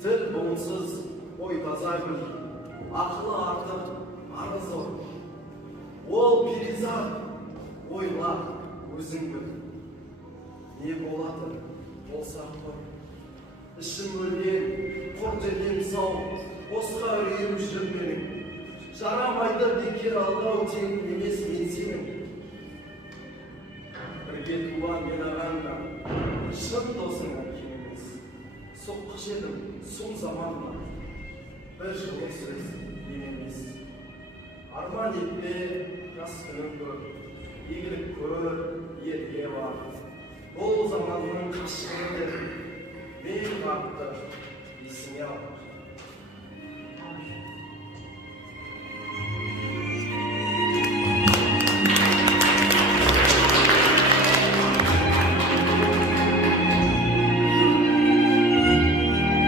Тіл бұлсыз, ой таза гүл, ақылы артық, ары зор. Ол перизат, ойла, өзің біл. Не болады, болса қой. Ішім өлген, құр денем сау, осыға үрейім жүр менің. Жарамайды бекер алдау тең емес мен сенің. Бірге туған мен ағаңда, шын досың әкем емес. Соққыш едім, сол заманға, бір жылы сөз емес. Арман етпе, жас күнің көп, игілік көр, ерге бар. Бұл заманның қашқыны дедім, мен қатты есіңе ал.